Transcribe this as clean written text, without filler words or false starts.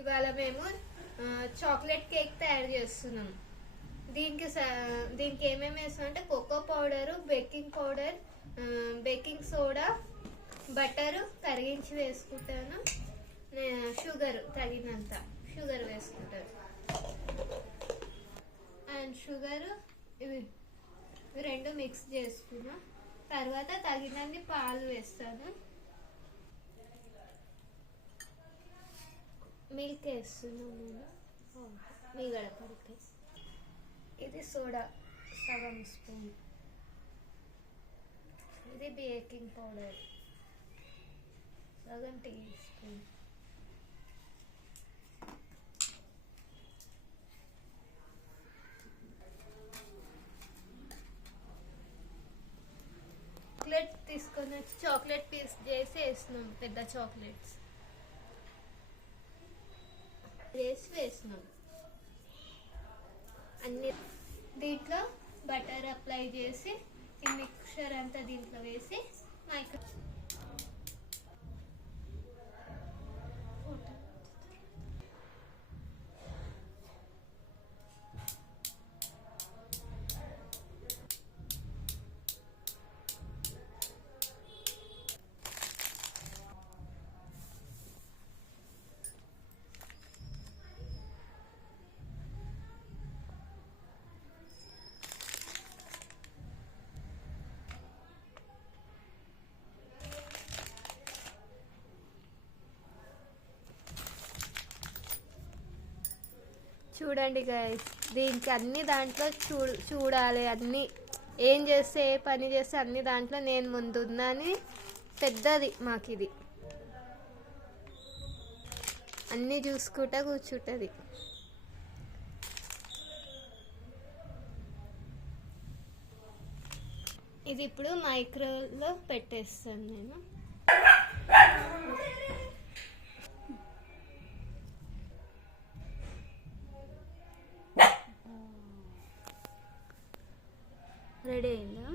ఇవాళ మేము chocolate cake తయారు చేస్తున్నాం. దీనికి ఏమేమి వేస్తాం అంటే cocoa powder, baking powder, baking soda, butter కరిగించి వేసుకుంటాను, షుగర్ తగినంత షుగర్ వేసుకుంటాను అండ్ షుగర్ ఇవి రెండు మిక్స్ చేసుకున్నా. తర్వాత తగినన్ని పాలు వేస్తాను, మిల్క్ వేస్తున్నాను నేను మీగడ పడితే. ఇది సోడా సగం స్పూన్, ఇది బేకింగ్ పౌడర్ సగం టీ స్పూన్, చాక్లెట్ తీసుకొని వచ్చి చాక్లెట్ పీస్ చేసి వేసినాం, పెద్ద చాక్లెట్స్ వేసినాం అన్ని. దీంట్లో బటర్ అప్లై చేసి ఈ మిక్చర్ అంతా దీంట్లో వేసి మైక్రో చూడండి గైస్, దీనికి అన్ని దాంట్లో చూడాలి, అన్నీ ఏం చేస్తే ఏ పని చేస్తే అన్ని దాంట్లో నేను ముందున్నాని పెద్దది మాకు ఇది, అన్నీ చూసుకుంటా కూర్చుంటుంది. ఇది ఇప్పుడు మైక్రోలో పెట్టేస్తాను నేను. రెడీ అయిందా?